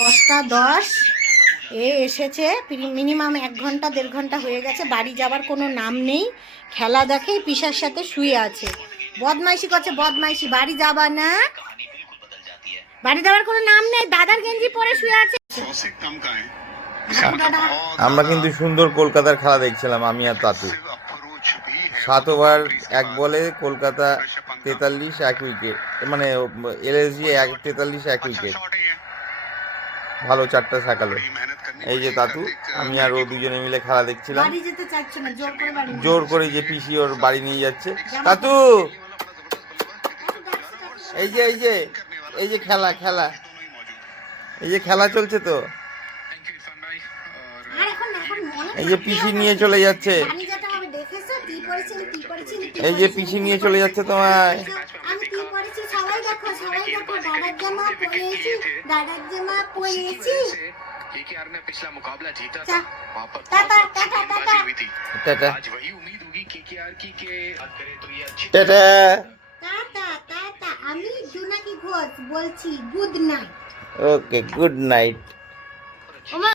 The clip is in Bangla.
10টা 10 এসেছে, মিনিমাম 1 ঘন্টা 1.5 ঘন্টা হয়ে গেছে, বাড়ি যাবার কোনো নাম নেই, খেলা দেখে পিসার সাথে শুয়ে আছে, বদমাইশি করছে, বদমাইশি। বাড়ি যাবা না? বাড়ি যাওয়ার কোনো নাম নেই, দাদার গেঞ্জি পরে শুয়ে আছে। আমরা কিন্তু সুন্দর কলকাতার খেলা দেখছিলাম, আমি আর তাতু। 7 ওভার 1 বলে কলকাতা 43 1 উইকেট, মানে এলএসজি 43 1 উইকেট, ভালো 4টা ছাকালো। এই যে তাতু, আমি আর ও দুজনে মিলে খেলা দেখছিলাম। বাড়ি যেতে চাচ্ছে না, জোর করে বাড়ি নিয়ে জোর করে যে পিসি ওর বাড়ি নিয়ে যাচ্ছে। তাতু, এই যে এই যে এই যে খেলা খেলা, এই যে খেলা চলছে তো, আর এখন মনে এই যে পিসি নিয়ে চলে যাচ্ছে, জানি যেটা হবে, দেখেছো কি পড়েছিল কি পড়েছিল, এই যে পিসি নিয়ে চলে যাচ্ছে তোমায়। আমি কি পড়েছি সবাই দেখো, সবাই দেখো, দাদার জামা পরেছি, দাদার জামা পরেছি। केकेआर ने पिछला मुकाबला जीता चा, था, वहां पर टाटा, बहुत अच्छी टाटा, गेंदबाजी टाटा। हुई थी। टाटा आज वही उम्मीद होगी केकेआर की कि बात करें तो ये अच्छी টাটা। টাটা টাটা, আমি জোনাকি ঘোষ বলছি, গুড নাইট। ওকে, গুড নাইট।